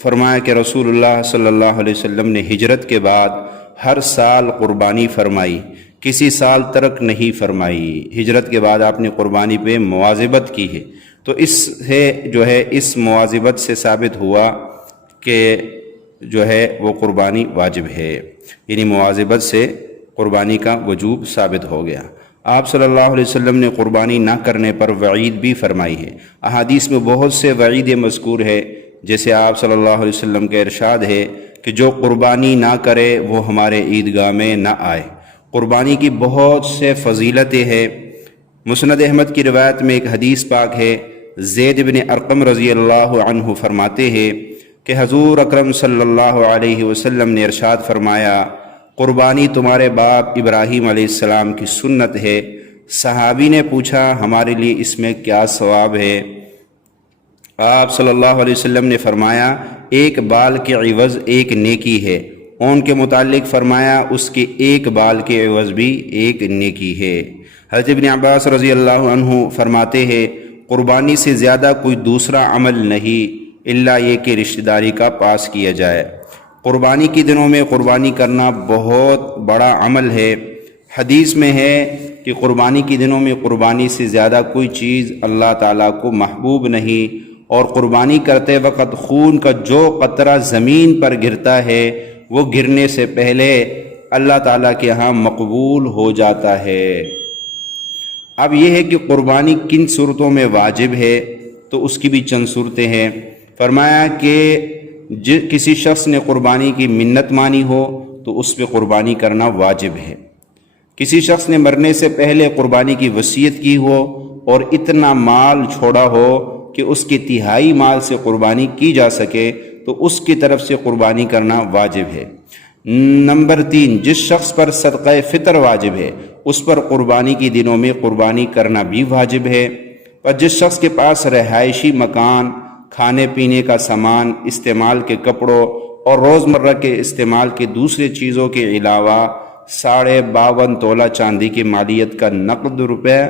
فرمایا کہ رسول اللہ صلی اللہ علیہ وسلم نے ہجرت کے بعد ہر سال قربانی فرمائی، کسی سال ترک نہیں فرمائی۔ ہجرت کے بعد آپ نے قربانی پہ مواظبت کی ہے، تو اس سے جو ہے اس مواظبت سے ثابت ہوا کہ جو ہے وہ قربانی واجب ہے، یعنی مواظبت سے قربانی کا وجوب ثابت ہو گیا۔ آپ صلی اللہ علیہ وسلم نے قربانی نہ کرنے پر وعید بھی فرمائی ہے۔ احادیث میں بہت سے وعید مذکور ہے، جیسے آپ صلی اللہ علیہ وسلم کا ارشاد ہے کہ جو قربانی نہ کرے وہ ہمارے عیدگاہ میں نہ آئے۔ قربانی کی بہت سے فضیلتیں ہیں۔ مسند احمد کی روایت میں ایک حدیث پاک ہے، زید بن ارقم رضی اللہ عنہ فرماتے ہیں کہ حضور اکرم صلی اللہ علیہ وسلم نے ارشاد فرمایا، قربانی تمہارے باپ ابراہیم علیہ السلام کی سنت ہے۔ صحابی نے پوچھا ہمارے لیے اس میں کیا ثواب ہے؟ آپ صلی اللہ علیہ وسلم نے فرمایا ایک بال کے عوض ایک نیکی ہے۔ ان کے متعلق فرمایا اس کے ایک بال کے عوض بھی ایک نیکی ہے۔ حضرت ابن عباس رضی اللہ عنہ فرماتے ہیں قربانی سے زیادہ کوئی دوسرا عمل نہیں الا یہ کہ رشتہ داری کا پاس کیا جائے۔ قربانی کے دنوں میں قربانی کرنا بہت بڑا عمل ہے۔ حدیث میں ہے کہ قربانی کے دنوں میں قربانی سے زیادہ کوئی چیز اللہ تعالیٰ کو محبوب نہیں، اور قربانی کرتے وقت خون کا جو قطرہ زمین پر گرتا ہے وہ گرنے سے پہلے اللہ تعالیٰ کے ہاں مقبول ہو جاتا ہے۔ اب یہ ہے کہ قربانی کن صورتوں میں واجب ہے، تو اس کی بھی چند صورتیں ہیں۔ فرمایا کہ کسی شخص نے قربانی کی منت مانی ہو تو اس پہ قربانی کرنا واجب ہے۔ کسی شخص نے مرنے سے پہلے قربانی کی وصیت کی ہو اور اتنا مال چھوڑا ہو کہ اس کے تہائی مال سے قربانی کی جا سکے تو اس کی طرف سے قربانی کرنا واجب ہے۔ نمبر 3، جس شخص پر صدقہ فطر واجب ہے اس پر قربانی کے دنوں میں قربانی کرنا بھی واجب ہے۔ اور جس شخص کے پاس رہائشی مکان، کھانے پینے کا سامان، استعمال کے کپڑوں اور روزمرہ کے استعمال کے دوسرے چیزوں کے علاوہ 52.5 تولہ چاندی کی مالیت کا نقد روپے،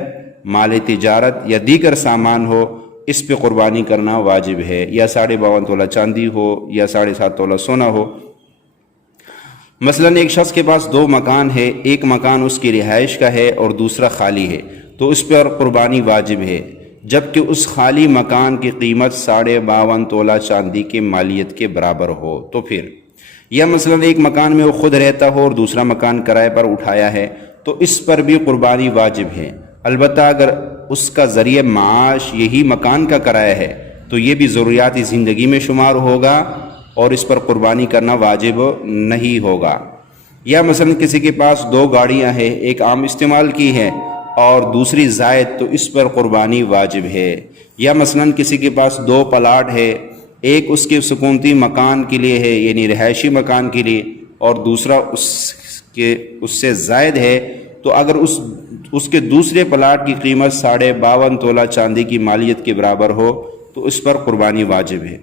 مال تجارت یا دیگر سامان ہو، اس پہ قربانی کرنا واجب ہے، یا 52.5 تولہ چاندی ہو یا 7.5 تولہ سونا ہو۔ مثلا ایک شخص کے پاس 2 مکان ہے، ایک مکان اس کی رہائش کا ہے اور دوسرا خالی ہے، تو اس پر قربانی واجب ہے، جبکہ اس خالی مکان کی قیمت 52.5 تولہ چاندی کے مالیت کے برابر ہو تو پھر، یا مثلا ایک مکان میں وہ خود رہتا ہو اور دوسرا مکان کرائے پر اٹھایا ہے تو اس پر بھی قربانی واجب ہے۔ البتہ اگر اس کا ذریعہ معاش یہی مکان کا کرایہ ہے تو یہ بھی ضروریاتی زندگی میں شمار ہوگا اور اس پر قربانی کرنا واجب نہیں ہوگا۔ یا مثلا کسی کے پاس 2 گاڑیاں ہیں، ایک عام استعمال کی ہے اور دوسری زائد، تو اس پر قربانی واجب ہے۔ یا مثلا کسی کے پاس 2 پلاٹ ہے، ایک اس کے سکونتی مکان کے لیے ہے یعنی رہائشی مکان کے لیے، اور دوسرا اس سے زائد ہے، تو اگر اس کے دوسرے پلاٹ کی قیمت 52.5 تولہ چاندی کی مالیت کے برابر ہو تو اس پر قربانی واجب ہے۔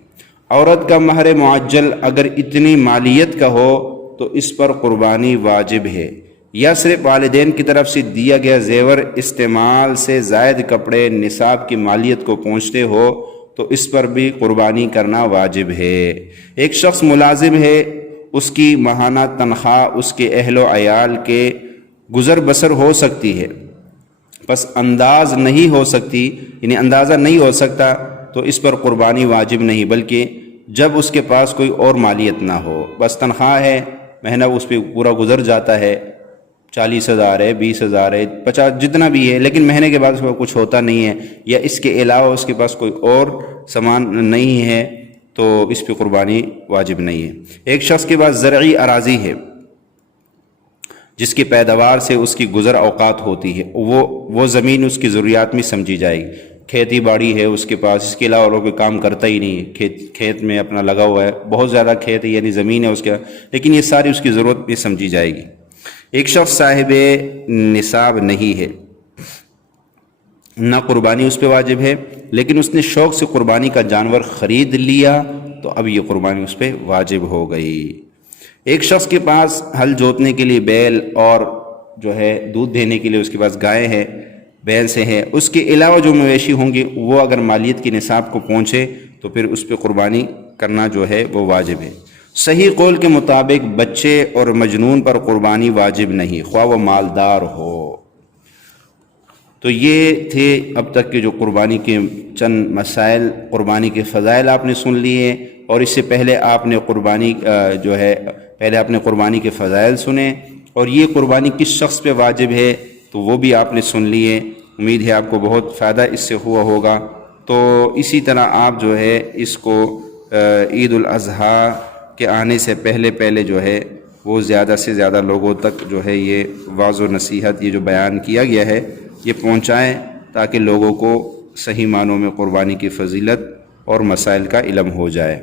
عورت کا مہر معجل اگر اتنی مالیت کا ہو تو اس پر قربانی واجب ہے۔ یا صرف والدین کی طرف سے دیا گیا زیور استعمال سے زائد کپڑے نصاب کی مالیت کو پہنچتے ہو تو اس پر بھی قربانی کرنا واجب ہے۔ ایک شخص ملازم ہے، اس کی ماہانہ تنخواہ اس کے اہل و عیال کے گزر بسر ہو سکتی ہے، بس انداز نہیں ہو سکتی، یعنی اندازہ نہیں ہو سکتا، تو اس پر قربانی واجب نہیں، بلکہ جب اس کے پاس کوئی اور مالیت نہ ہو، بس تنخواہ ہے، مہینہ اس پہ پورا گزر جاتا ہے، 40,000 ہے، 20,000 ہے، 50 جتنا بھی ہے، لیکن مہینے کے بعد اس میں کچھ ہوتا نہیں ہے، یا اس کے علاوہ اس کے پاس کوئی اور سامان نہیں ہے تو اس پہ قربانی واجب نہیں ہے۔ ایک شخص کے پاس زرعی اراضی ہے جس کی پیداوار سے اس کی گزر اوقات ہوتی ہے، وہ زمین اس کی ضروریات میں سمجھی جائے گی۔ کھیتی باڑی ہے اس کے پاس، اس کے علاوہ اور کوئی کام کرتا ہی نہیں ہے، کھیت میں اپنا لگا ہوا ہے، بہت زیادہ کھیت ہے یعنی زمین ہے اس کے، لیکن یہ ساری اس کی ضرورت بھی سمجھی جائے گی۔ ایک شخص صاحب نصاب نہیں ہے، نہ قربانی اس پہ واجب ہے، لیکن اس نے شوق سے قربانی کا جانور خرید لیا تو اب یہ قربانی اس پہ واجب ہو گئی۔ ایک شخص کے پاس ہل جوتنے کے لیے بیل اور جو ہے دودھ دینے کے لیے اس کے پاس گائے ہیں، بیل سے ہے، اس کے علاوہ جو مویشی ہوں گے وہ اگر مالیت کے نصاب کو پہنچے تو پھر اس پہ قربانی کرنا جو ہے وہ واجب ہے۔ صحیح قول کے مطابق بچے اور مجنون پر قربانی واجب نہیں، خواہ وہ مالدار ہو۔ تو یہ تھے اب تک کے جو قربانی کے چند مسائل، قربانی کے فضائل آپ نے سن لیے، اور اس سے پہلے آپ نے قربانی پہلے آپ نے قربانی کے فضائل سنے، اور یہ قربانی کس شخص پہ واجب ہے تو وہ بھی آپ نے سن لیے۔ امید ہے آپ کو بہت فائدہ اس سے ہوا ہوگا۔ تو اسی طرح آپ جو ہے اس کو عید الاضحیٰ کے آنے سے پہلے جو ہے وہ زیادہ سے زیادہ لوگوں تک جو ہے یہ وعظ و نصیحت، یہ جو بیان کیا گیا ہے یہ پہنچائیں، تاکہ لوگوں کو صحیح معنوں میں قربانی کی فضیلت اور مسائل کا علم ہو جائے۔